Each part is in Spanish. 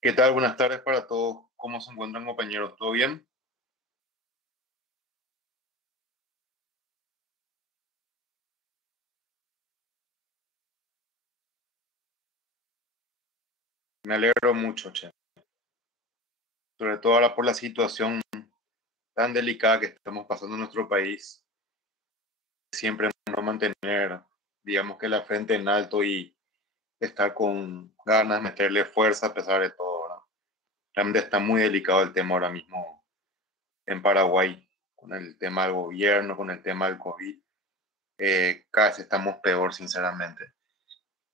¿Qué tal? Buenas tardes para todos. ¿Cómo se encuentran, compañeros? ¿Todo bien? Me alegro mucho, che. Sobre todo ahora por la situación tan delicada que estamos pasando en nuestro país. Siempre no mantener, digamos que la frente en alto y estar con ganas, meterle fuerza a pesar de todo, ¿verdad? Realmente está muy delicado el tema ahora mismo en Paraguay, con el tema del gobierno, con el tema del COVID. Cada vez estamos peor, sinceramente.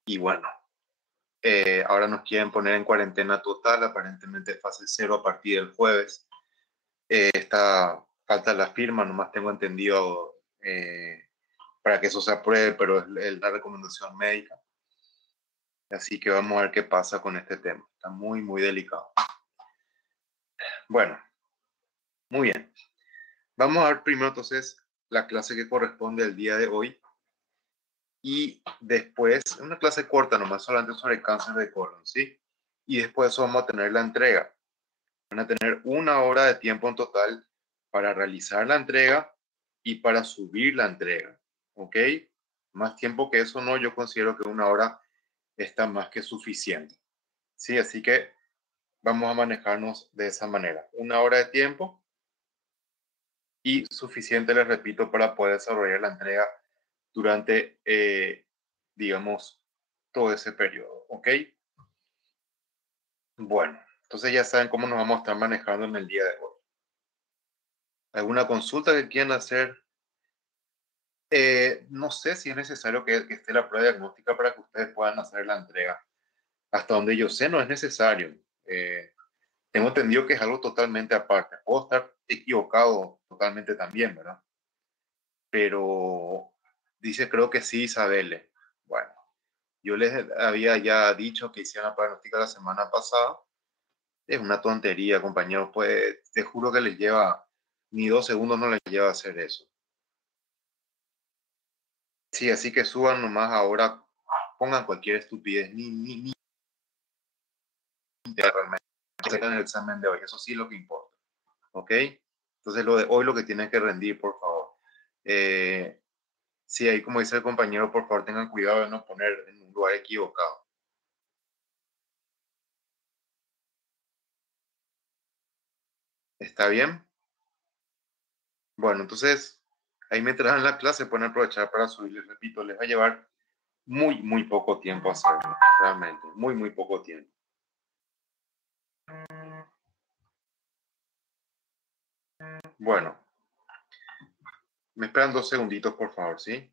Y bueno, ahora nos quieren poner en cuarentena total, aparentemente fase cero a partir del jueves. Está falta la firma, nomás tengo entendido, para que eso se apruebe, pero es la recomendación médica. Así que vamos a ver qué pasa con este tema. Está muy, muy delicado. Bueno, muy bien. Vamos a ver primero entonces la clase que corresponde al día de hoy. Y después, una clase corta nomás, solamente sobre cáncer de colon, ¿sí? Y después vamos a tener la entrega. Van a tener 1 hora de tiempo en total para realizar la entrega y para subir la entrega, ¿ok? Más tiempo que eso no, yo considero que 1 hora está más que suficiente, ¿sí? Así que vamos a manejarnos de esa manera. 1 hora de tiempo y suficiente, les repito, para poder desarrollar la entrega durante, digamos, todo ese periodo, ¿ok? Bueno, entonces ya saben cómo nos vamos a estar manejando en el día de hoy. ¿Alguna consulta que quieran hacer? No sé si es necesario que esté la prueba diagnóstica para que ustedes puedan hacer la entrega. Hasta donde yo sé, no es necesario. Tengo entendido que es algo totalmente aparte. Puedo estar equivocado totalmente también, ¿verdad? Pero dice, creo que sí, Isabelle. Bueno, yo les había ya dicho que hicieran la prueba diagnóstica la semana pasada. Es una tontería, compañeros. Pues te juro que les lleva ni 2 segundos, no les lleva a hacer eso. Sí, así que suban nomás ahora, pongan cualquier estupidez, ni realmente en el examen de hoy, eso sí es lo que importa, ¿ok? Entonces lo de hoy lo que tienen que rendir, por favor. Sí, ahí como dice el compañero, por favor tengan cuidado de no poner en un lugar equivocado. ¿Está bien? Bueno, entonces ahí mientras en la clase pueden aprovechar para subir, les repito, les va a llevar muy, muy poco tiempo hacerlo, realmente, muy, muy poco tiempo. Bueno, me esperan 2 segunditos, por favor, ¿sí?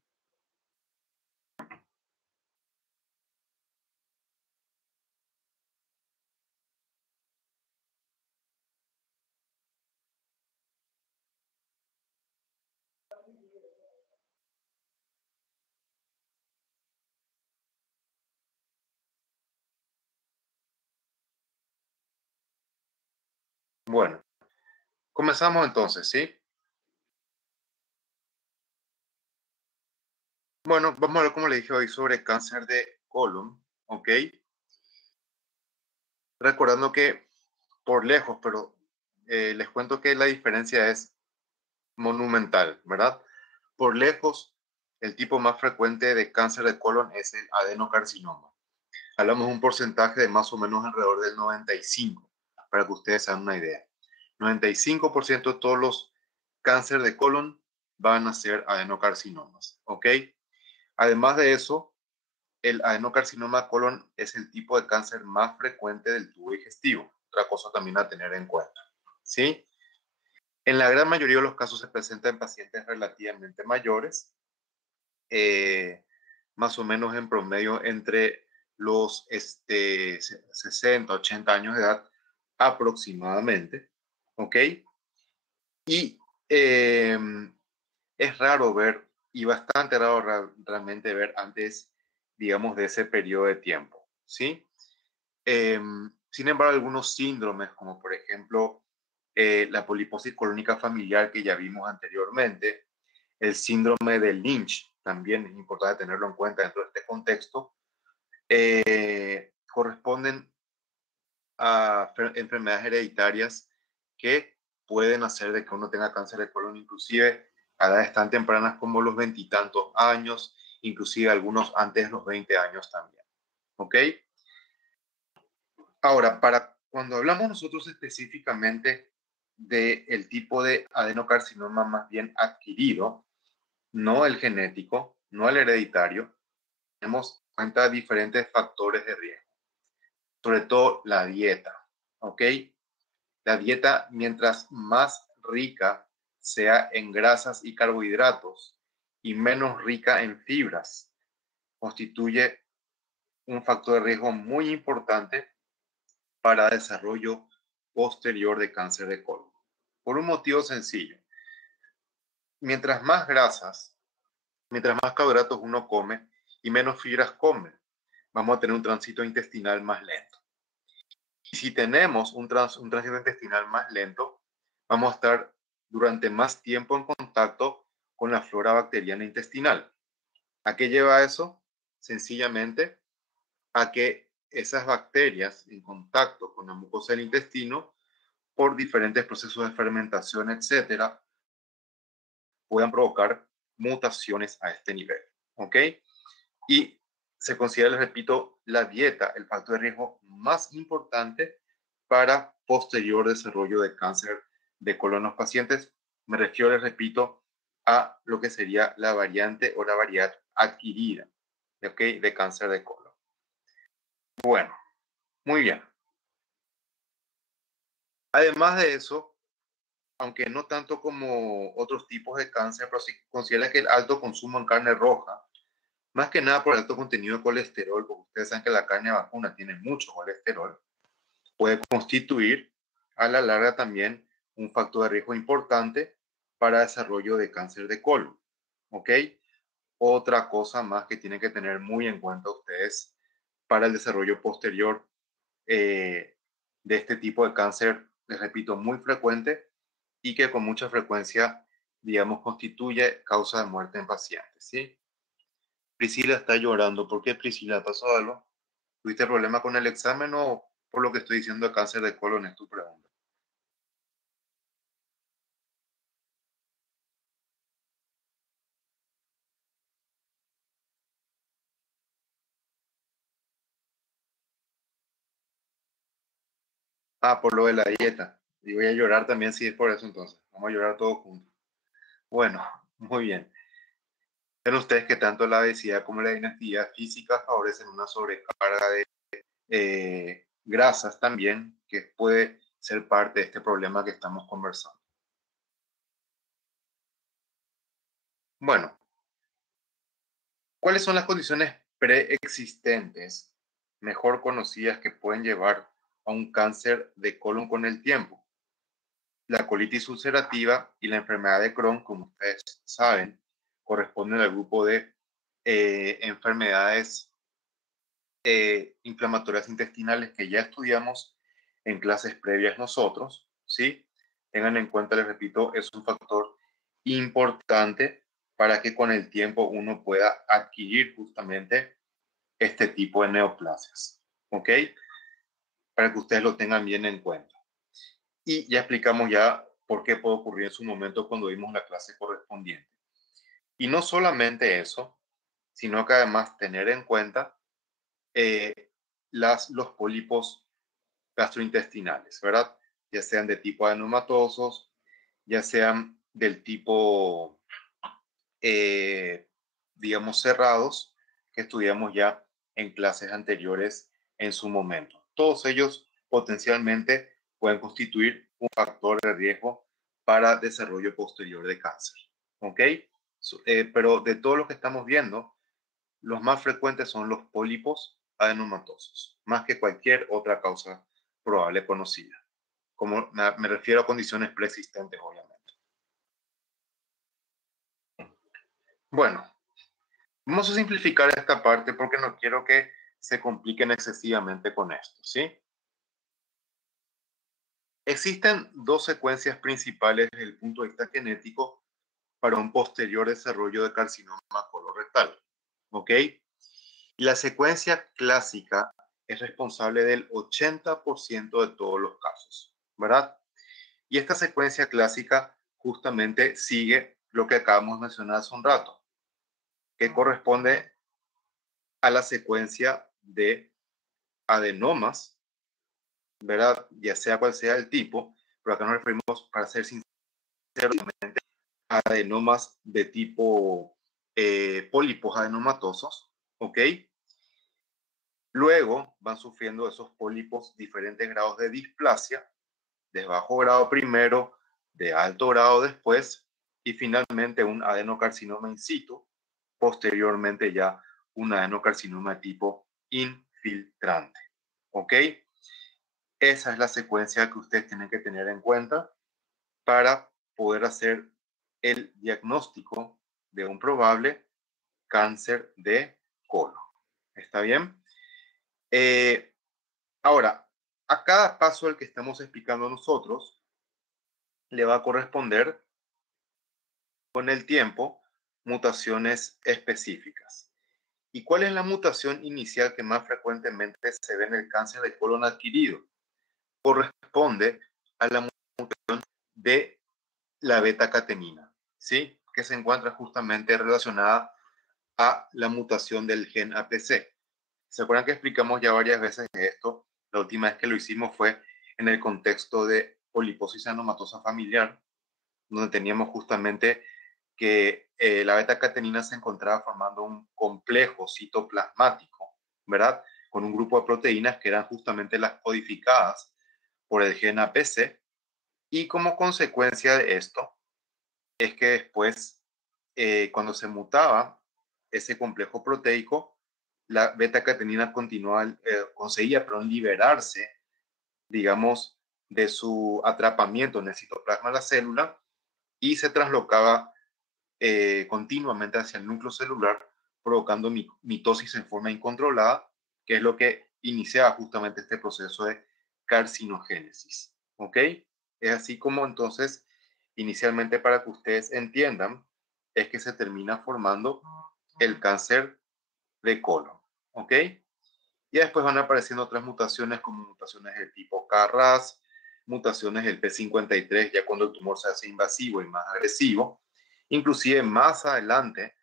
Bueno, comenzamos entonces, ¿sí? Bueno, vamos a ver, como le dije hoy, sobre cáncer de colon, ¿ok? Recordando que por lejos, pero les cuento que la diferencia es monumental, ¿verdad? Por lejos, el tipo más frecuente de cáncer de colon es el adenocarcinoma. Hablamos de un porcentaje de más o menos alrededor del 95, para que ustedes se hagan una idea. 95% de todos los cáncer de colon van a ser adenocarcinomas, ¿ok? Además de eso, el adenocarcinoma colon es el tipo de cáncer más frecuente del tubo digestivo. Otra cosa también a tener en cuenta, ¿sí? En la gran mayoría de los casos se presenta en pacientes relativamente mayores, más o menos en promedio entre los 60, 80 años de edad aproximadamente, ¿ok? Y eh, es raro ver, y bastante raro realmente ver antes, digamos, de ese periodo de tiempo, ¿sí? Sin embargo, algunos síndromes, como por ejemplo la poliposis colónica familiar que ya vimos anteriormente, el síndrome de Lynch, también es importante tenerlo en cuenta dentro de este contexto, corresponden a enfermedades hereditarias que pueden hacer de que uno tenga cáncer de colon, inclusive a edades tan tempranas como los 20 y tantos años, inclusive algunos antes de los 20 años también. ¿Ok? Ahora, para cuando hablamos nosotros específicamente del tipo de adenocarcinoma más bien adquirido, no el genético, no el hereditario, tenemos en cuenta diferentes factores de riesgo, sobre todo la dieta, ¿ok? La dieta, mientras más rica sea en grasas y carbohidratos y menos rica en fibras, constituye un factor de riesgo muy importante para desarrollo posterior de cáncer de colon. Por un motivo sencillo. Mientras más grasas, mientras más carbohidratos uno come y menos fibras come, vamos a tener un tránsito intestinal más lento. Y si tenemos un tránsito intestinal más lento, vamos a estar durante más tiempo en contacto con la flora bacteriana intestinal. ¿A qué lleva eso? Sencillamente a que esas bacterias en contacto con la mucosa del intestino, por diferentes procesos de fermentación, etcétera, puedan provocar mutaciones a este nivel. ¿Ok? Y se considera, les repito, la dieta el factor de riesgo más importante para posterior desarrollo de cáncer de colon en los pacientes. Me refiero, les repito, a lo que sería la variante o la variedad adquirida, ¿ok? De cáncer de colon. Bueno, muy bien. Además de eso, aunque no tanto como otros tipos de cáncer, pero sí considera que el alto consumo en carne roja, más que nada por el alto contenido de colesterol, porque ustedes saben que la carne vacuna tiene mucho colesterol, puede constituir a la larga también un factor de riesgo importante para desarrollo de cáncer de colon. ¿Ok? Otra cosa más que tienen que tener muy en cuenta ustedes para el desarrollo posterior de este tipo de cáncer, les repito, muy frecuente y que con mucha frecuencia, digamos, constituye causa de muerte en pacientes, ¿sí? Priscila está llorando. ¿Por qué, Priscila? ¿Pasó algo? ¿Tuviste problema con el examen o por lo que estoy diciendo de cáncer de colon? Es tu pregunta. Ah, por lo de la dieta. Y voy a llorar también si es por eso entonces. Vamos a llorar todos juntos. Bueno, muy bien. Ven ustedes que tanto la obesidad como la inactividad física favorecen una sobrecarga de grasas también, que puede ser parte de este problema que estamos conversando. Bueno, ¿cuáles son las condiciones preexistentes, mejor conocidas, que pueden llevar a un cáncer de colon con el tiempo? La colitis ulcerativa y la enfermedad de Crohn, como ustedes saben, corresponden al grupo de enfermedades inflamatorias intestinales que ya estudiamos en clases previas nosotros, ¿sí? Tengan en cuenta, les repito, es un factor importante para que con el tiempo uno pueda adquirir justamente este tipo de neoplasias, ¿ok? Para que ustedes lo tengan bien en cuenta. Y ya explicamos ya por qué puede ocurrir en su momento cuando vimos la clase correspondiente. Y no solamente eso, sino que además tener en cuenta los pólipos gastrointestinales, ¿verdad? Ya sean de tipo adenomatosos, ya sean del tipo, eh, digamos, cerrados, que estudiamos ya en clases anteriores en su momento. Todos ellos potencialmente pueden constituir un factor de riesgo para desarrollo posterior de cáncer. ¿Ok? Pero de todo lo que estamos viendo, los más frecuentes son los pólipos adenomatosos, más que cualquier otra causa probable conocida. Como me refiero a condiciones preexistentes, obviamente. Bueno, vamos a simplificar esta parte porque no quiero que se compliquen excesivamente con esto, ¿sí? Existen dos secuencias principales desde el punto de vista genético para un posterior desarrollo de carcinoma colorectal, ¿ok? Y la secuencia clásica es responsable del 80% de todos los casos, ¿verdad? Y esta secuencia clásica justamente sigue lo que acabamos de mencionar hace un rato, que corresponde a la secuencia de adenomas, ¿verdad? Ya sea cual sea el tipo, pero acá nos referimos, para ser sinceros, a adenomas de tipo pólipos adenomatosos, ¿ok? Luego van sufriendo esos pólipos diferentes grados de displasia, de bajo grado primero, de alto grado después, y finalmente un adenocarcinoma in situ, posteriormente ya un adenocarcinoma tipo infiltrante. ¿Ok? Esa es la secuencia que ustedes tienen que tener en cuenta para poder hacer el diagnóstico de un probable cáncer de colon. ¿Está bien? Ahora, a cada paso del que estamos explicando nosotros, le va a corresponder con el tiempo mutaciones específicas. ¿Y cuál es la mutación inicial que más frecuentemente se ve en el cáncer de colon adquirido? Corresponde a la mutación de la beta-catenina, ¿sí? Que se encuentra justamente relacionada a la mutación del gen APC. ¿Se acuerdan que explicamos ya varias veces esto? La última vez que lo hicimos fue en el contexto de poliposis adenomatosa familiar, donde teníamos justamente que la beta-catenina se encontraba formando un complejo citoplasmático, ¿verdad? Con un grupo de proteínas que eran justamente las codificadas por el gen APC, y como consecuencia de esto es que después, cuando se mutaba ese complejo proteico, la beta-catenina conseguía liberarse, digamos, de su atrapamiento en el citoplasma de la célula y se traslocaba continuamente hacia el núcleo celular, provocando mitosis en forma incontrolada, que es lo que iniciaba justamente este proceso de carcinogénesis. ¿Ok? Es así como entonces, inicialmente, para que ustedes entiendan, es que se termina formando el cáncer de colon. ¿Ok? Y después van apareciendo otras mutaciones como mutaciones del tipo KRAS, mutaciones del P53, ya cuando el tumor se hace invasivo y más agresivo. Inclusive más adelante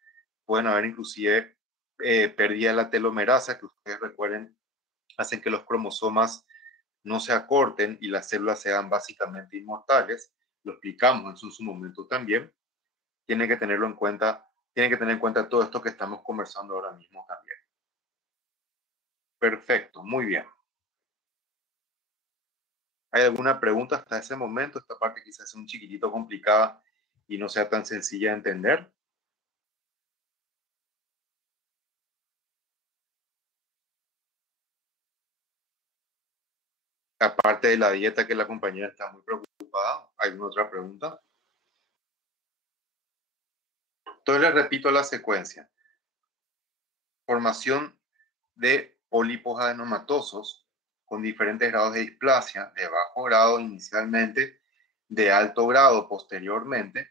pueden haber inclusive pérdida de la telomerasa, que ustedes recuerden, hacen que los cromosomas no se acorten y las células sean básicamente inmortales. Lo explicamos en su momento también. Tienen que tenerlo en cuenta, tienen que tener en cuenta todo esto que estamos conversando ahora mismo también. Perfecto, muy bien. ¿Hay alguna pregunta hasta ese momento? Esta parte quizás es un chiquitito complicada y no sea tan sencilla de entender. Aparte de la dieta, que la compañera está muy preocupada, ¿alguna otra pregunta? Entonces les repito la secuencia. Formación de pólipos adenomatosos con diferentes grados de displasia, de bajo grado inicialmente, de alto grado posteriormente,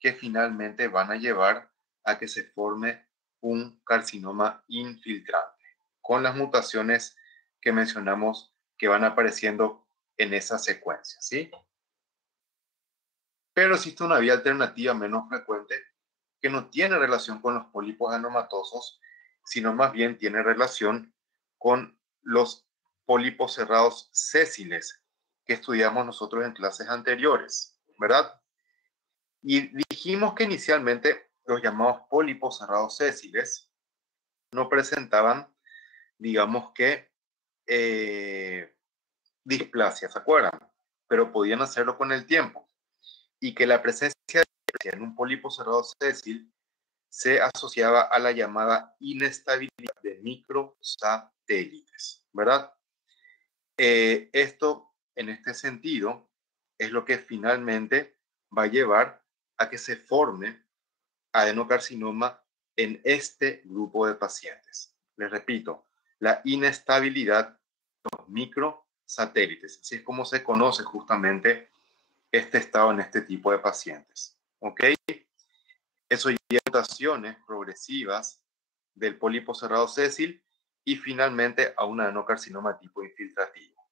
que finalmente van a llevar a que se forme un carcinoma infiltrante, con las mutaciones que mencionamos que van apareciendo en esa secuencia, ¿sí? Pero existe una vía alternativa menos frecuente que no tiene relación con los pólipos adenomatosos, sino más bien tiene relación con los pólipos cerrados sésiles que estudiamos nosotros en clases anteriores, ¿verdad? Y dijimos que inicialmente los llamados pólipos cerrados sésiles no presentaban, digamos que, displasia, ¿se acuerdan? Pero podían hacerlo con el tiempo. Y que la presencia de displasia en un pólipo cerrado sésil se asociaba a la llamada inestabilidad de microsatélites, ¿verdad? Esto, en este sentido, es lo que finalmente va a llevar a que se forme adenocarcinoma en este grupo de pacientes. Les repito, la inestabilidad de los microsatélites. Así es como se conoce justamente este estado en este tipo de pacientes. ¿Ok? Eso lleva a mutaciones progresivas del pólipo cerrado sésil y finalmente a un adenocarcinoma tipo infiltrativo.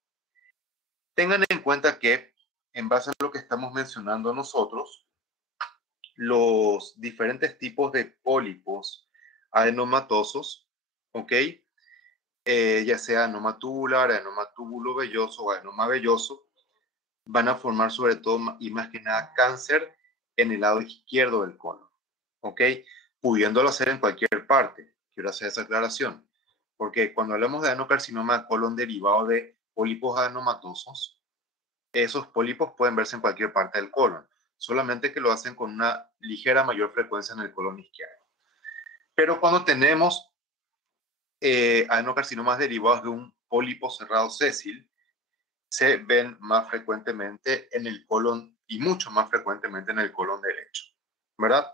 Tengan en cuenta que, en base a lo que estamos mencionando nosotros, los diferentes tipos de pólipos adenomatosos, ¿ok? Ya sea adenoma tubular, adenoma túbulo velloso o adenoma velloso, van a formar sobre todo y más que nada cáncer en el lado izquierdo del colon, ¿ok? Pudiéndolo hacer en cualquier parte. Quiero hacer esa aclaración, porque cuando hablamos de adenocarcinoma de colon derivado de pólipos adenomatosos, esos pólipos pueden verse en cualquier parte del colon, solamente que lo hacen con una ligera mayor frecuencia en el colon izquierdo. Pero cuando tenemos adenocarcinomas derivados de un pólipo cerrado sésil, se ven más frecuentemente en el colon y mucho más frecuentemente en el colon derecho, ¿verdad?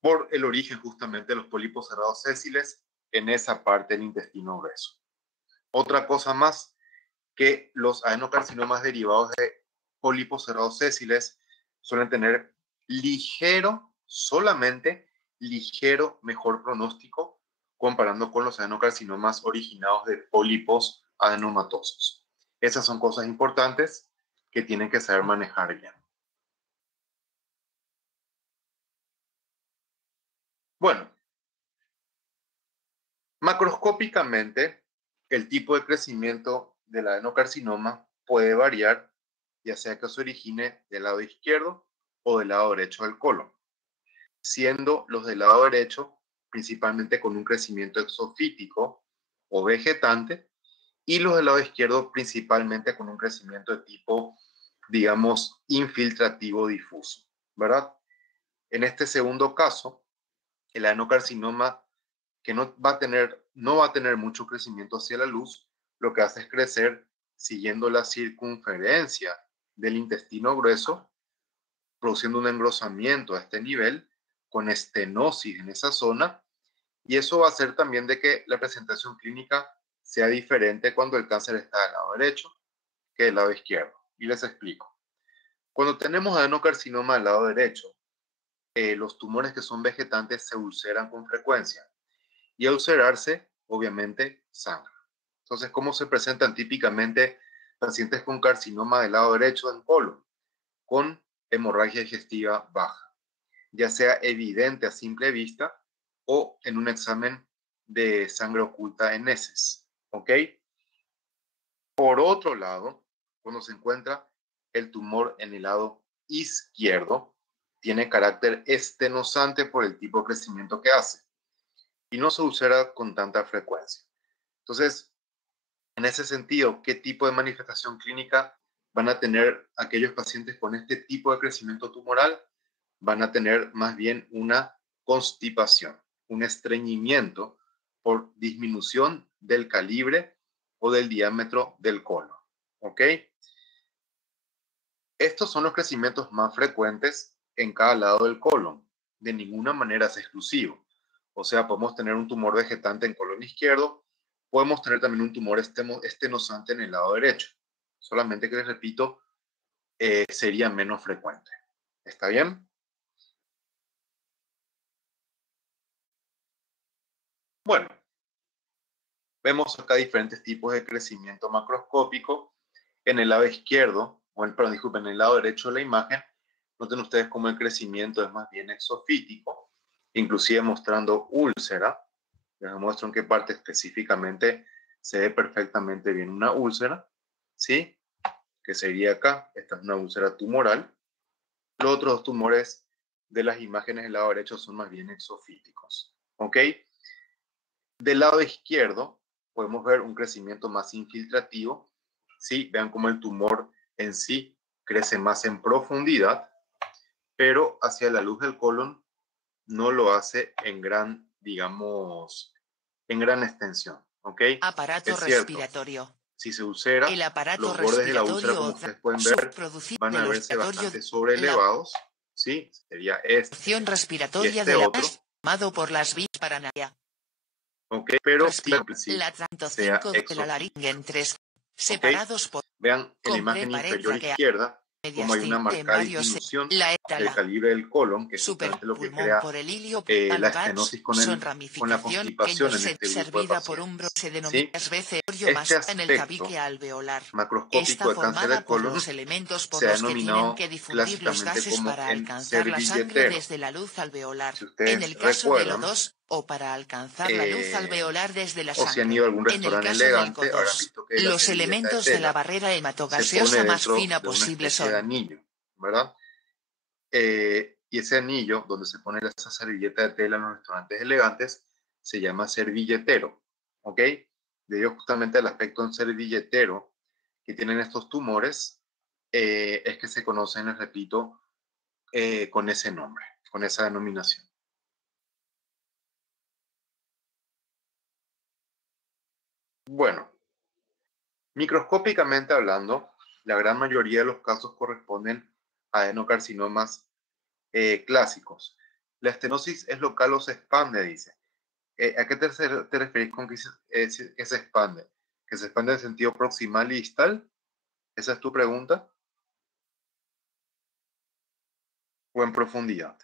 Por el origen justamente de los pólipos cerrados sésiles en esa parte del intestino grueso. Otra cosa más, que los adenocarcinomas derivados de pólipos cerrados sésiles suelen tener solamente ligero mejor pronóstico comparando con los adenocarcinomas originados de pólipos adenomatosos. Esas son cosas importantes que tienen que saber manejar bien. Bueno, macroscópicamente, el tipo de crecimiento del adenocarcinoma puede variar, ya sea que se origine del lado izquierdo o del lado derecho del colon, siendo los del lado derecho principalmente con un crecimiento exofítico o vegetante, y los del lado izquierdo principalmente con un crecimiento de tipo, digamos, infiltrativo difuso, ¿verdad? En este segundo caso, el adenocarcinoma que no va a tener mucho crecimiento hacia la luz, lo que hace es crecer siguiendo la circunferencia del intestino grueso, produciendo un engrosamiento a este nivel, con estenosis en esa zona, y eso va a hacer también de que la presentación clínica sea diferente cuando el cáncer está del lado derecho que del lado izquierdo. Y les explico. Cuando tenemos adenocarcinoma del lado derecho, los tumores que son vegetantes se ulceran con frecuencia, y al ulcerarse, obviamente, sangra. Entonces, ¿cómo se presentan típicamente pacientes con carcinoma del lado derecho del colon? Con hemorragia digestiva baja, ya sea evidente a simple vista o en un examen de sangre oculta en heces, ¿ok? Por otro lado, cuando se encuentra el tumor en el lado izquierdo, tiene carácter estenosante por el tipo de crecimiento que hace y no se ulcera con tanta frecuencia. Entonces, en ese sentido, ¿qué tipo de manifestación clínica van a tener aquellos pacientes con este tipo de crecimiento tumoral? Van a tener más bien una constipación, un estreñimiento por disminución del calibre o del diámetro del colon, ¿ok? Estos son los crecimientos más frecuentes en cada lado del colon. De ninguna manera es exclusivo. O sea, podemos tener un tumor vegetante en colon izquierdo, podemos tener también un tumor estenosante en el lado derecho. Solamente que les repito, sería menos frecuente. ¿Está bien? Bueno, vemos acá diferentes tipos de crecimiento macroscópico. En el lado izquierdo, disculpen, en el lado derecho de la imagen, noten ustedes cómo el crecimiento es más bien exofítico, inclusive mostrando úlcera. Les muestro en qué parte específicamente se ve perfectamente bien una úlcera, ¿sí? Que sería acá, esta es una úlcera tumoral. Los otros dos tumores de las imágenes del lado derecho son más bien exofíticos, ¿ok? Del lado izquierdo podemos ver un crecimiento más infiltrativo, ¿sí? Vean cómo el tumor en sí crece más en profundidad, pero hacia la luz del colon no lo hace en gran, digamos, en gran extensión, ¿ok? Aparato es cierto, respiratorio. Si se ulcera, El aparato los bordes de la úlcera, como ustedes pueden ver, van a verse bastante sobreelevados, ¿sí? Sería este respiratoria y este de la otro, formado por las vías paranaya. ¿ok? Pero sí, la sea de la laringe en tres, separados por Vean en la imagen inferior izquierda como hay una marcada disminución del calibre del colon, que es justamente lo que crea la estenosis con la constipación en este grupo de pacientes. ¿Sí? Este aspecto macroscópico de cáncer de colon se ha denominado clásicamente como enservilletero. Si ustedes recuerdan, o para alcanzar la luz alveolar desde la o si han sangre. ido a algún En el restaurante caso del elegante, codo habrán 2, visto que la los servilleta de elementos de la tela barrera se hematogaseosa pone más dentro fina de una posible especie de son anillo, ¿verdad? Y ese anillo donde se pone esa servilleta de tela en los restaurantes elegantes se llama servilletero, ¿ok? Debido justamente al aspecto en servilletero que tienen estos tumores, es que se conocen, les repito, con ese nombre, con esa denominación. Bueno, microscópicamente hablando, la gran mayoría de los casos corresponden a adenocarcinomas clásicos. La estenosis es local o se expande, dice. ¿A qué te referís con que se expande? ¿Que se expande en sentido proximal y distal? ¿Esa es tu pregunta? ¿O en profundidad?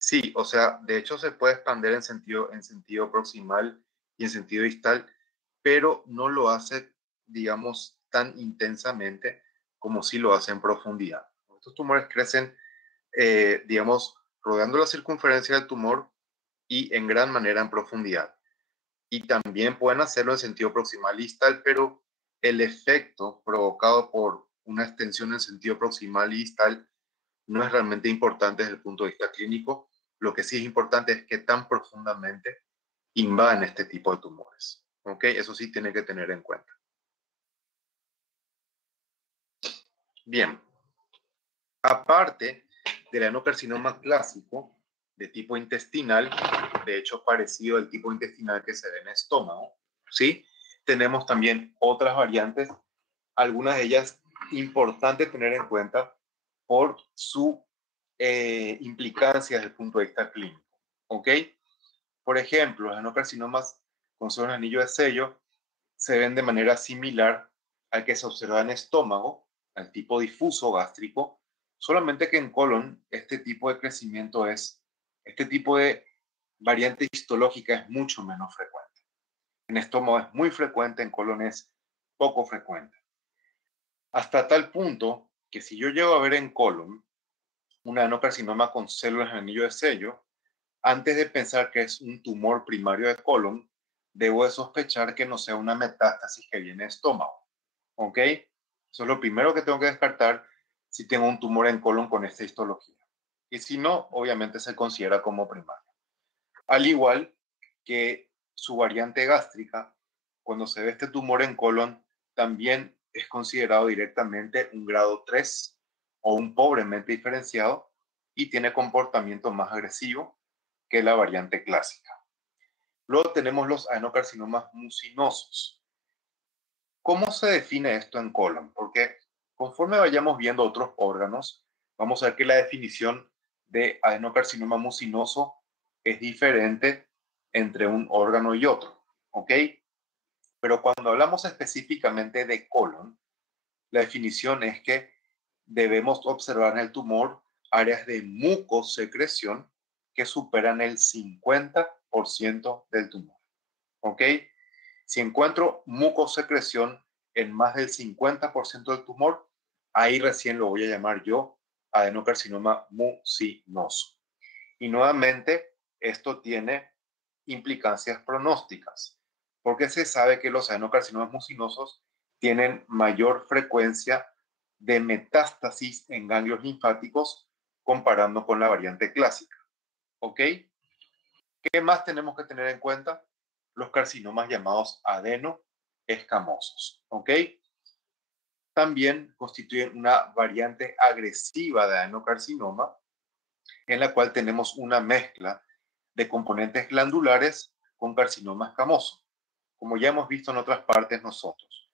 Sí, o sea, de hecho se puede expandir en sentido proximal y en sentido distal, pero no lo hace, digamos, tan intensamente como si lo hace en profundidad. Estos tumores crecen, digamos, rodeando la circunferencia del tumor y en gran manera en profundidad. Y también pueden hacerlo en sentido proximal y distal, pero el efecto provocado por una extensión en sentido proximal y distal no es realmente importante desde el punto de vista clínico. Lo que sí es importante es que tan profundamente invaden este tipo de tumores. ¿Ok? Eso sí tiene que tener en cuenta. Bien. Aparte del adenocarcinoma clásico de tipo intestinal, de hecho parecido al tipo intestinal que se ve en el estómago, ¿sí? Tenemos también otras variantes, algunas de ellas importantes tener en cuenta por su implicancia desde el punto de vista clínico. ¿Ok? Por ejemplo, los adenocarcinomas con solo un anillo de sello se ven de manera similar al que se observa en estómago, al tipo difuso gástrico, solamente que en colon este tipo de crecimiento este tipo de variante histológica es mucho menos frecuente. En estómago es muy frecuente, en colon es poco frecuente. Hasta tal punto que si yo llego a ver en colon un adenocarcinoma con células en anillo de sello, antes de pensar que es un tumor primario de colon, debo de sospechar que no sea una metástasis que viene de estómago. ¿Ok? Eso es lo primero que tengo que descartar si tengo un tumor en colon con esta histología. Y si no, obviamente se considera como primario. Al igual que su variante gástrica, cuando se ve este tumor en colon, también es considerado directamente un grado 3 o un pobremente diferenciado y tiene comportamiento más agresivo que la variante clásica. Luego tenemos los adenocarcinomas mucinosos. ¿Cómo se define esto en colon? Porque conforme vayamos viendo otros órganos, vamos a ver que la definición de adenocarcinoma mucinoso es diferente entre un órgano y otro, ¿ok? Pero cuando hablamos específicamente de colon, la definición es que debemos observar en el tumor áreas de mucosecreción que superan el 50% del tumor, ¿ok? Si encuentro mucosecreción en más del 50% del tumor, ahí recién lo voy a llamar yo adenocarcinoma mucinoso. Y nuevamente, esto tiene implicancias pronósticas, porque se sabe que los adenocarcinomas mucinosos tienen mayor frecuencia de metástasis en ganglios linfáticos comparando con la variante clásica. ¿Ok? ¿Qué más tenemos que tener en cuenta? Los carcinomas llamados adenoescamosos. ¿Ok? También constituyen una variante agresiva de adenocarcinoma en la cual tenemos una mezcla de componentes glandulares con carcinoma escamoso, como ya hemos visto en otras partes nosotros.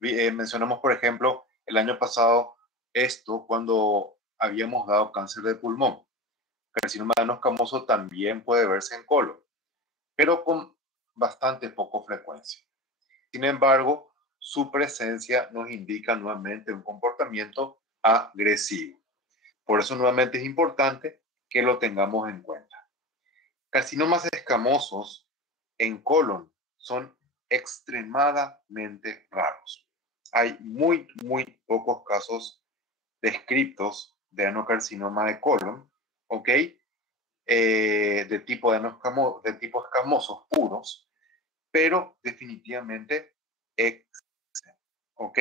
Mencionamos, por ejemplo, el año pasado esto cuando habíamos dado cáncer de pulmón. Carcinoma escamoso también puede verse en colon, pero con bastante poco frecuencia. Sin embargo, su presencia nos indica nuevamente un comportamiento agresivo. Por eso nuevamente es importante que lo tengamos en cuenta. Carcinomas escamosos en colon son extremadamente raros. Hay muy pocos casos descritos de adenocarcinoma de colon, ¿ok? De tipo escamosos puros, pero definitivamente existen, ¿ok?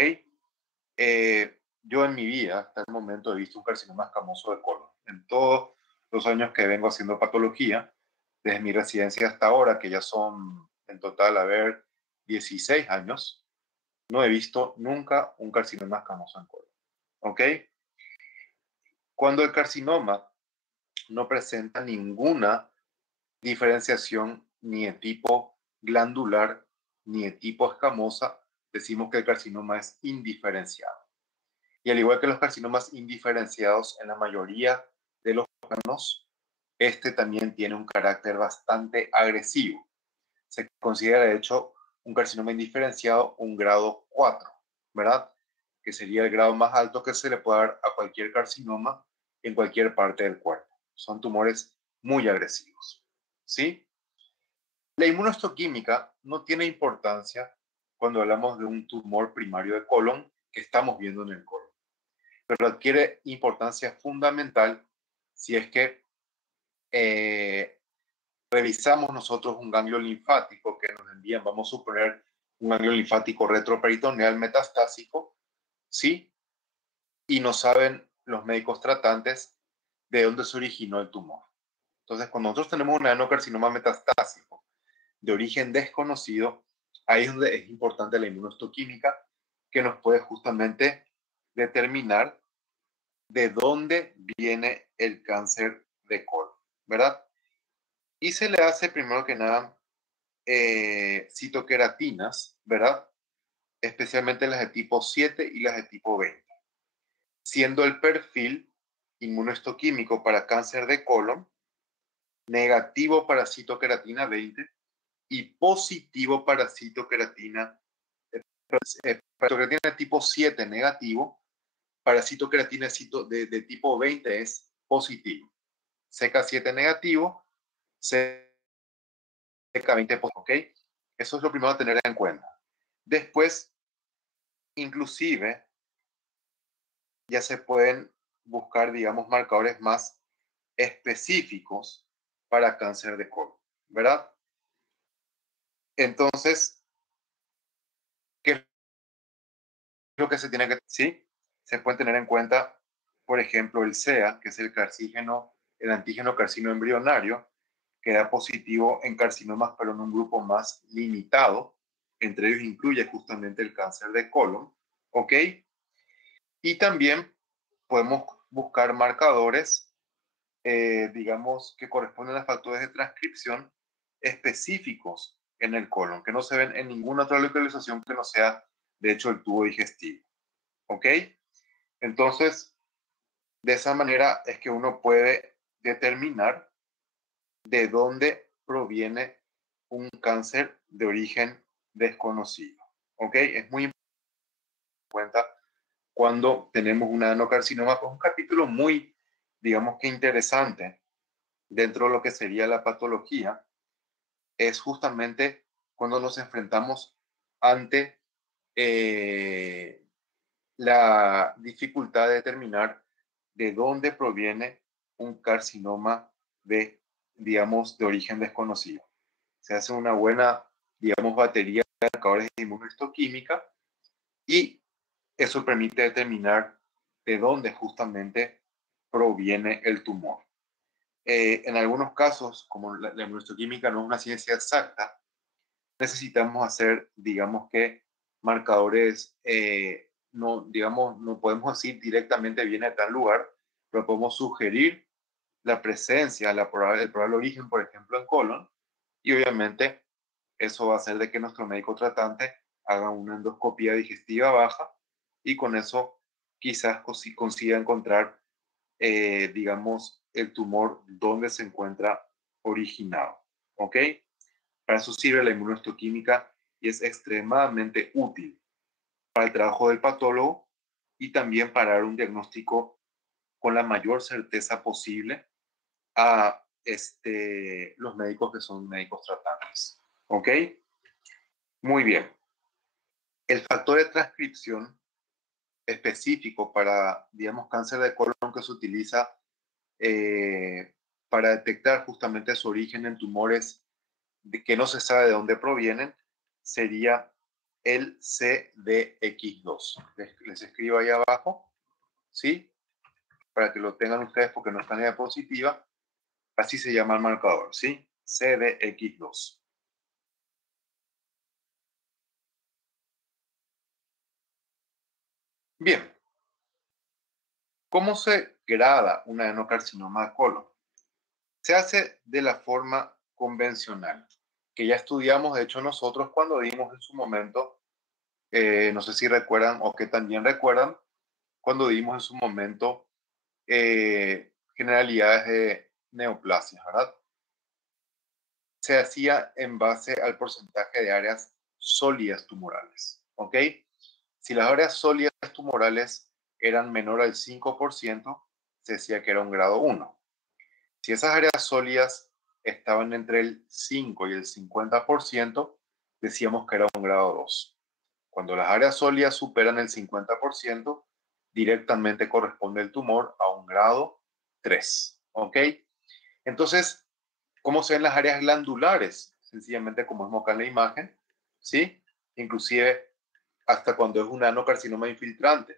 Yo en mi vida, hasta el momento, he visto un carcinoma escamoso de colon. En todos los años que vengo haciendo patología, desde mi residencia hasta ahora, que ya son en total, 16 años, no he visto nunca un carcinoma escamoso en colon, ¿ok? Cuando el carcinoma no presenta ninguna diferenciación ni de tipo glandular ni de tipo escamosa, decimos que el carcinoma es indiferenciado. Y al igual que los carcinomas indiferenciados en la mayoría de los órganos, este también tiene un carácter bastante agresivo. Se considera, de hecho, un carcinoma indiferenciado un grado 4, ¿verdad? Que sería el grado más alto que se le puede dar a cualquier carcinoma en cualquier parte del cuerpo. Son tumores muy agresivos, ¿sí? La inmunohistoquímica no tiene importancia cuando hablamos de un tumor primario de colon que estamos viendo en el colon, pero adquiere importancia fundamental si es que revisamos nosotros un ganglio linfático que nos envían, vamos a suponer un ganglio linfático retroperitoneal metastásico, ¿sí? Y no saben los médicos tratantes de dónde se originó el tumor. Entonces, cuando nosotros tenemos un adenocarcinoma metastásico de origen desconocido, ahí es donde es importante la inmunohistoquímica, que nos puede justamente determinar de dónde viene el cáncer de colon, ¿verdad? Y se le hace primero que nada citoqueratinas, ¿verdad? Especialmente las de tipo 7 y las de tipo 20, siendo el perfil inmunohistoquímico para cáncer de colon negativo para citoqueratina 20 y positivo para citoqueratina, citoqueratina tipo 7 negativo, para citoqueratina de tipo 20 es positivo, CK7 negativo, CK20 positivo, ¿ok? Eso es lo primero a tener en cuenta. Después, inclusive, ya se pueden buscar, digamos, marcadores más específicos para cáncer de colon, ¿verdad? Entonces, ¿qué es lo que se tiene que sí? Se puede tener en cuenta, por ejemplo, el CEA, que es el antígeno carcino embrionario, que da positivo en carcinomas, pero en un grupo más limitado. Entre ellos incluye justamente el cáncer de colon, ¿ok? Y también podemos buscar marcadores, digamos, que corresponden a factores de transcripción específicos en el colon, que no se ven en ninguna otra localización que no sea, de hecho, el tubo digestivo. ¿Ok? Entonces, de esa manera es que uno puede determinar de dónde proviene un cáncer de origen desconocido. ¿Ok? Es muy importante cuando tenemos un adenocarcinoma, pues un capítulo muy, digamos que interesante dentro de lo que sería la patología, es justamente cuando nos enfrentamos ante la dificultad de determinar de dónde proviene un carcinoma de, digamos, de origen desconocido. Se hace una buena, digamos, batería de marcadores de inmunohistoquímica y eso permite determinar de dónde justamente proviene el tumor. En algunos casos, como la inmunohistoquímica no es una ciencia exacta, necesitamos hacer, digamos que, marcadores, no, digamos, no podemos decir directamente viene a tal lugar, pero podemos sugerir la presencia, el probable origen, por ejemplo, en colon, y obviamente eso va a hacer de que nuestro médico tratante haga una endoscopía digestiva baja y con eso quizás consiga encontrar, digamos, el tumor donde se encuentra originado. ¿Ok? Para eso sirve la inmunohistoquímica y es extremadamente útil para el trabajo del patólogo y también para dar un diagnóstico con la mayor certeza posible a los médicos que son médicos tratantes. ¿Ok? Muy bien. El factor de transcripción específico para, digamos, cáncer de colon que se utiliza para detectar justamente su origen en tumores de que no se sabe de dónde provienen, sería el CDX2. Les escribo ahí abajo, ¿sí? Para que lo tengan ustedes porque no está en diapositiva. Así se llama el marcador, ¿sí? CDX2. Bien. ¿Cómo se grada un adenocarcinoma de colon? Se hace de la forma convencional, que ya estudiamos, de hecho, nosotros cuando dimos en su momento, no sé si recuerdan o que también recuerdan, cuando dimos en su momento generalidades de neoplasias, ¿verdad? Se hacía en base al porcentaje de áreas sólidas tumorales, ¿ok? Si las áreas sólidas tumorales eran menor al 5%, se decía que era un grado 1. Si esas áreas sólidas estaban entre el 5 y el 50%, decíamos que era un grado 2. Cuando las áreas sólidas superan el 50%, directamente corresponde el tumor a un grado 3. ¿Ok? Entonces, ¿cómo se ven las áreas glandulares? Sencillamente como vemos acá en la imagen, ¿sí? Inclusive hasta cuando es un adenocarcinoma infiltrante,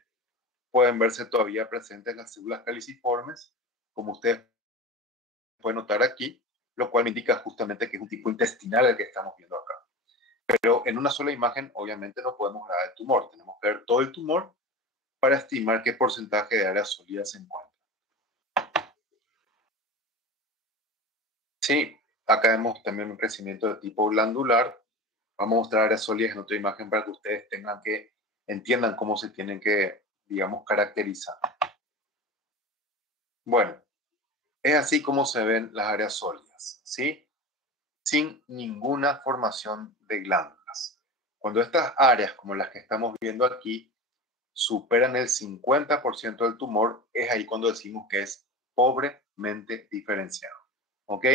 pueden verse todavía presentes las células caliciformes, como ustedes pueden notar aquí, lo cual me indica justamente que es un tipo intestinal el que estamos viendo acá. Pero en una sola imagen, obviamente, no podemos grabar el tumor. Tenemos que ver todo el tumor para estimar qué porcentaje de áreas sólidas se encuentra. Sí, acá vemos también un crecimiento de tipo glandular. Vamos a mostrar áreas sólidas en otra imagen para que ustedes entiendan cómo se tienen que, digamos, caracterizar. Bueno, es así como se ven las áreas sólidas, ¿sí? Sin ninguna formación de glándulas. Cuando estas áreas, como las que estamos viendo aquí, superan el 50% del tumor, es ahí cuando decimos que es pobremente diferenciado. ¿Ok?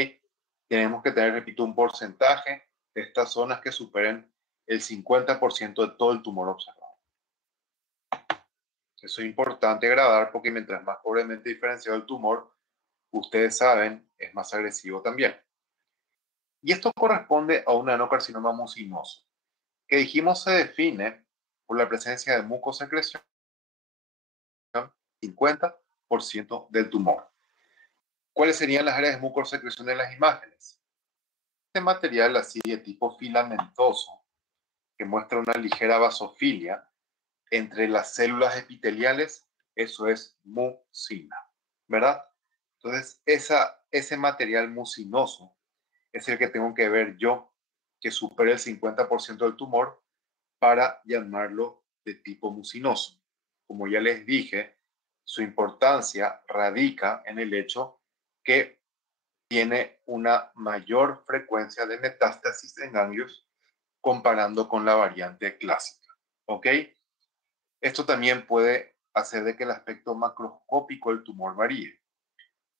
Tenemos que tener, repito, un porcentaje de estas zonas que superen el 50% de todo el tumor observado. Eso es importante grabar porque mientras más pobremente diferenciado el tumor, ustedes saben, es más agresivo también. Y esto corresponde a un adenocarcinoma mucinoso, que dijimos se define por la presencia de mucosecreción 50% del tumor. ¿Cuáles serían las áreas de mucosecreción en las imágenes? Este material así de tipo filamentoso, que muestra una ligera vasofilia entre las células epiteliales, eso es mucina, ¿verdad? Entonces, ese material mucinoso es el que tengo que ver yo, que supere el 50% del tumor, para llamarlo de tipo mucinoso. Como ya les dije, su importancia radica en el hecho que tiene una mayor frecuencia de metástasis en ganglios comparando con la variante clásica. ¿Ok? Esto también puede hacer de que el aspecto macroscópico del tumor varíe,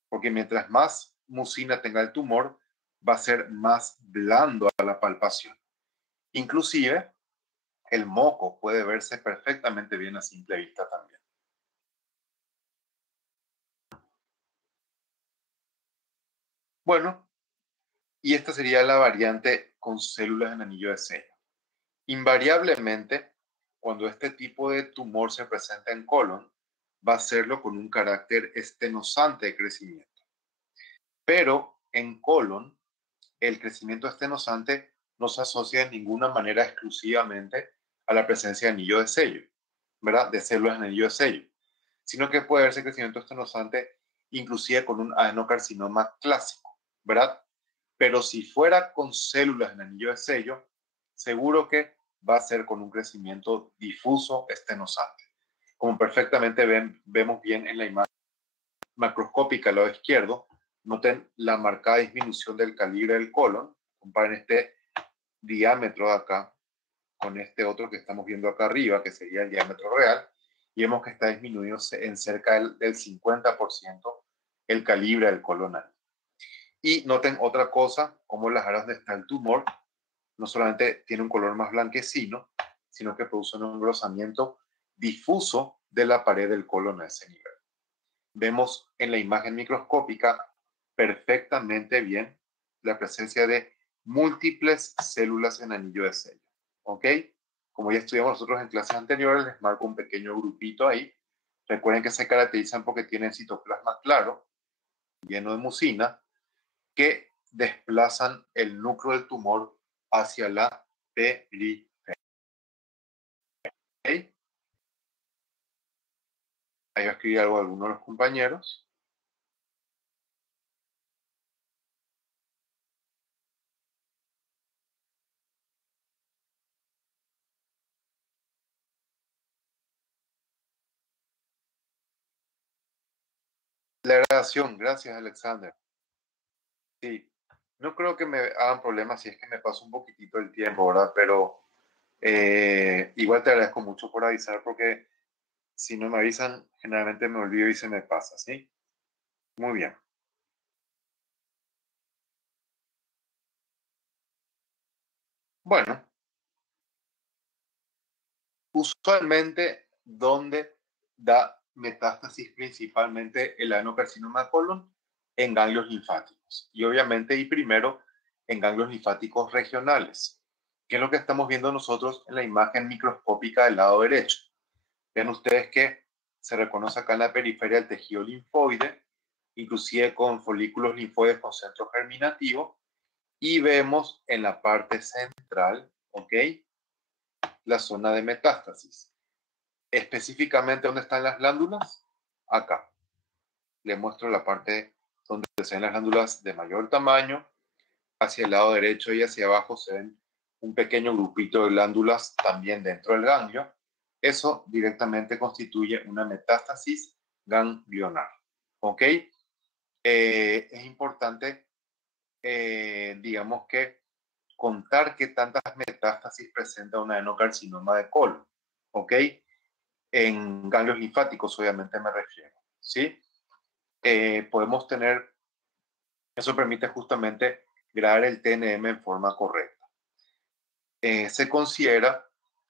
porque mientras más mucina tenga el tumor, va a ser más blando a la palpación. Inclusive, el moco puede verse perfectamente bien a simple vista también. Bueno, y esta sería la variante con células en anillo de sello. Invariablemente, cuando este tipo de tumor se presenta en colon, va a serlo con un carácter estenosante de crecimiento. Pero en colon, el crecimiento estenosante no se asocia de ninguna manera exclusivamente a la presencia de anillo de sello, ¿verdad? De células en anillo de sello, sino que puede verse crecimiento estenosante inclusive con un adenocarcinoma clásico, ¿verdad? Pero si fuera con células en anillo de sello, seguro que va a ser con un crecimiento difuso estenosante. Como perfectamente vemos bien en la imagen macroscópica al lado izquierdo, noten la marcada disminución del calibre del colon. Comparen este diámetro de acá con este otro que estamos viendo acá arriba, que sería el diámetro real, y vemos que está disminuido en cerca del 50% el calibre del colon ahí. Y noten otra cosa, como las áreas donde está el tumor, no solamente tiene un color más blanquecino, sino que produce un engrosamiento difuso de la pared del colon a ese nivel. Vemos en la imagen microscópica perfectamente bien la presencia de múltiples células en anillo de sello. ¿Ok? Como ya estudiamos nosotros en clases anteriores, les marco un pequeño grupito ahí. Recuerden que se caracterizan porque tienen citoplasma claro, lleno de mucina, que desplazan el núcleo del tumor hacia la periferia. ¿Okay? Ahí va a escribir algo a alguno de los compañeros. La gradación, gracias Alexander. Sí, no creo que me hagan problemas si es que me paso un poquitito el tiempo, ¿verdad? Pero igual te agradezco mucho por avisar porque si no me avisan, generalmente me olvido y se me pasa, ¿sí? Muy bien. Bueno, usualmente, ¿dónde da metástasis principalmente el adenocarcinoma de colon? En ganglios linfáticos. Y obviamente, y primero, en ganglios linfáticos regionales, que es lo que estamos viendo nosotros en la imagen microscópica del lado derecho. Ven ustedes que se reconoce acá en la periferia el tejido linfoide, inclusive con folículos linfoides con centro germinativo, y vemos en la parte central, ¿ok?, la zona de metástasis. Específicamente, ¿dónde están las glándulas? Acá. Le muestro la parte donde se ven las glándulas de mayor tamaño. Hacia el lado derecho y hacia abajo se ven un pequeño grupito de glándulas también dentro del ganglio. Eso directamente constituye una metástasis ganglionar. ¿Ok? Es importante, digamos que, contar qué tantas metástasis presenta un adenocarcinoma de colon. ¿Ok? En ganglios linfáticos, obviamente me refiero. ¿Sí? Podemos tener, eso permite justamente grabar el TNM en forma correcta. Se considera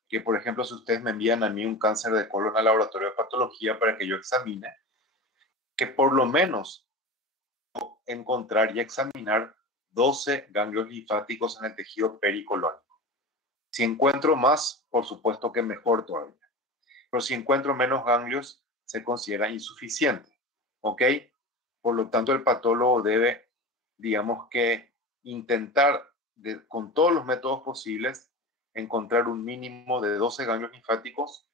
que, por ejemplo, si ustedes me envían a mí un cáncer de colon al laboratorio de patología para que yo examine, que por lo menos encontrar y examinar 12 ganglios linfáticos en el tejido pericolónico. Si encuentro más, por supuesto que mejor todavía. Pero si encuentro menos ganglios, se considera insuficiente. ¿Ok? Por lo tanto, el patólogo debe, digamos que, intentar con todos los métodos posibles encontrar un mínimo de 12 ganglios linfáticos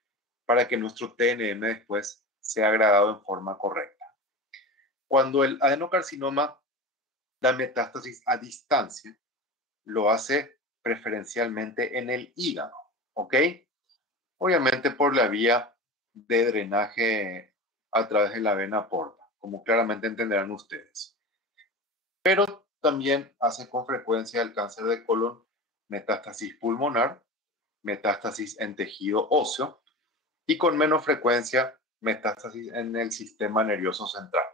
para que nuestro TNM después sea gradado en forma correcta. Cuando el adenocarcinoma da metástasis a distancia, lo hace preferencialmente en el hígado, ¿ok? Obviamente por la vía de drenaje a través de la vena porta, como claramente entenderán ustedes. Pero también hace con frecuencia el cáncer de colon metástasis pulmonar, metástasis en tejido óseo y con menos frecuencia metástasis en el sistema nervioso central.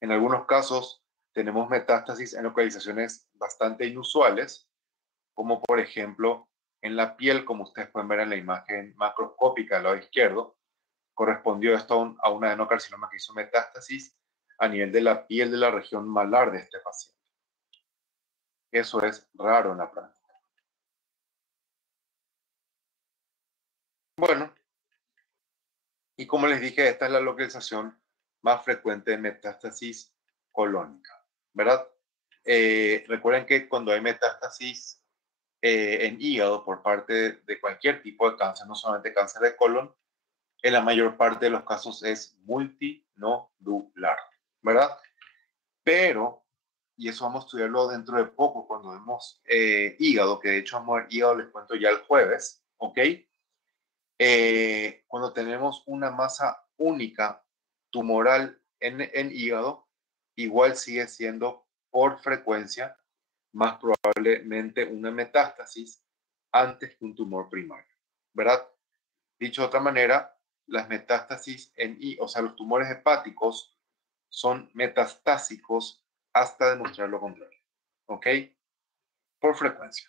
En algunos casos tenemos metástasis en localizaciones bastante inusuales, como por ejemplo en la piel, como ustedes pueden ver en la imagen macroscópica del lado izquierdo. Correspondió esto a un adenocarcinoma que hizo metástasis a nivel de la piel de la región malar de este paciente. Eso es raro en la práctica. Bueno, y como les dije, esta es la localización más frecuente de metástasis colónica, ¿verdad? Recuerden que cuando hay metástasis en hígado por parte de cualquier tipo de cáncer, no solamente cáncer de colon, en la mayor parte de los casos es multinodular, ¿verdad? Pero, y eso vamos a estudiarlo dentro de poco cuando vemos hígado, que de hecho vamos a ver hígado, les cuento ya el jueves, ¿ok? Cuando tenemos una masa única tumoral en hígado, igual sigue siendo por frecuencia más probablemente una metástasis antes que un tumor primario, ¿verdad? Dicho de otra manera, las metástasis o sea, los tumores hepáticos son metastásicos hasta demostrar lo contrario, ¿ok? Por frecuencia.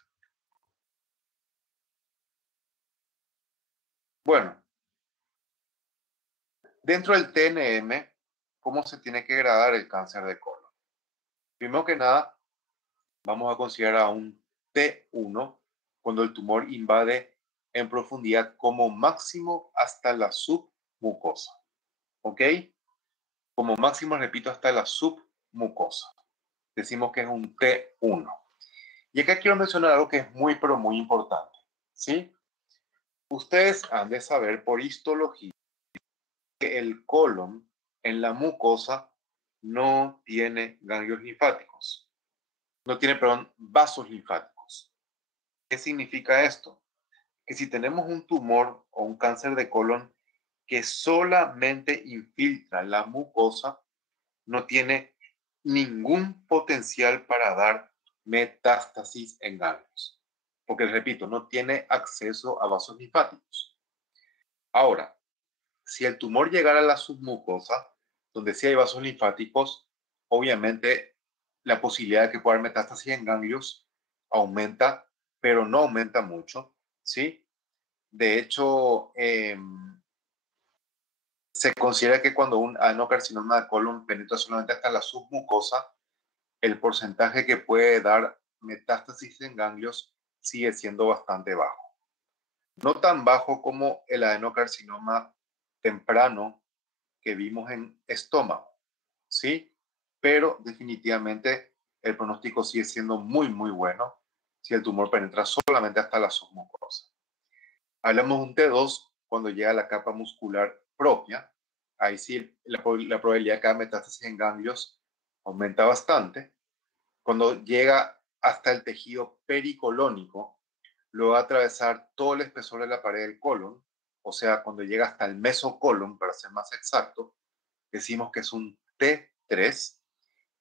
Bueno, dentro del TNM, ¿cómo se tiene que gradar el cáncer de colon? Primero que nada, vamos a considerar a un T1 cuando el tumor invade en profundidad como máximo hasta la submucosa, ¿ok? Como máximo, repito, hasta la submucosa. Decimos que es un T1. Y acá quiero mencionar algo que es muy, pero muy importante, ¿sí? Ustedes han de saber por histología que el colon en la mucosa no tiene ganglios linfáticos. No tiene, perdón, vasos linfáticos. ¿Qué significa esto? Que si tenemos un tumor o un cáncer de colon que solamente infiltra la mucosa, no tiene ningún potencial para dar metástasis en ganglios. Porque, repito, no tiene acceso a vasos linfáticos. Ahora, si el tumor llegara a la submucosa, donde sí hay vasos linfáticos, obviamente la posibilidad de que pueda haber metástasis en ganglios aumenta, pero no aumenta mucho, ¿sí? De hecho, se considera que cuando un adenocarcinoma de colon penetra solamente hasta la submucosa, el porcentaje que puede dar metástasis en ganglios sigue siendo bastante bajo. No tan bajo como el adenocarcinoma temprano que vimos en estómago, ¿sí? Pero definitivamente el pronóstico sigue siendo muy, muy bueno si el tumor penetra solamente hasta la submucosa. Hablamos de un T2 cuando llega a la capa muscular propia. Ahí sí la probabilidad de que haya metástasis en ganglios aumenta bastante. Cuando llega hasta el tejido pericolónico, lo va a atravesar todo el espesor de la pared del colon, o sea, cuando llega hasta el mesocolon, para ser más exacto, decimos que es un T3.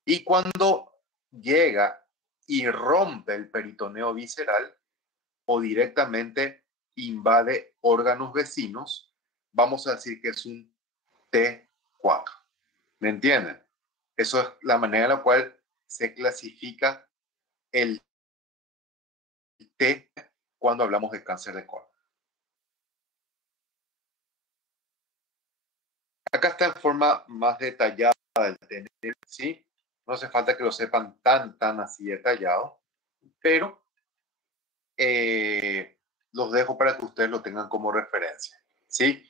Y cuando llega y rompe el peritoneo visceral o directamente invade órganos vecinos, vamos a decir que es un T4. ¿Me entienden? Eso es la manera en la cual se clasifica el T cuando hablamos de cáncer de colon. Acá está en forma más detallada del TNM, ¿sí? No hace falta que lo sepan tan así detallado, pero los dejo para que ustedes lo tengan como referencia, ¿sí?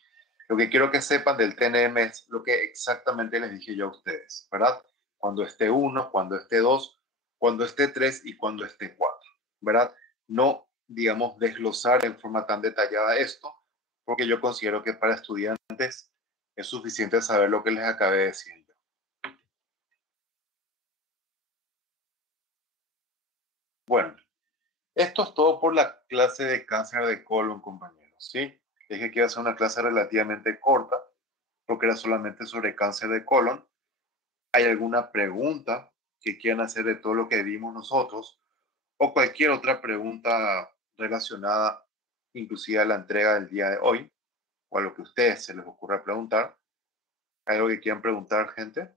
Lo que quiero que sepan del TNM es lo que exactamente les dije yo a ustedes, ¿verdad? Cuando esté 1, cuando esté 2, cuando esté 3 y cuando esté 4, ¿verdad? No, digamos, desglosar en forma tan detallada esto, porque yo considero que para estudiantes es suficiente saber lo que les acabé de decir yo. Bueno, esto es todo por la clase de cáncer de colon, compañeros, ¿sí? Dije que iba a ser una clase relativamente corta, porque era solamente sobre cáncer de colon. ¿Hay alguna pregunta que quieran hacer de todo lo que vimos nosotros? O cualquier otra pregunta relacionada inclusive a la entrega del día de hoy, o a lo que a ustedes se les ocurra preguntar. ¿Hay algo que quieran preguntar, gente?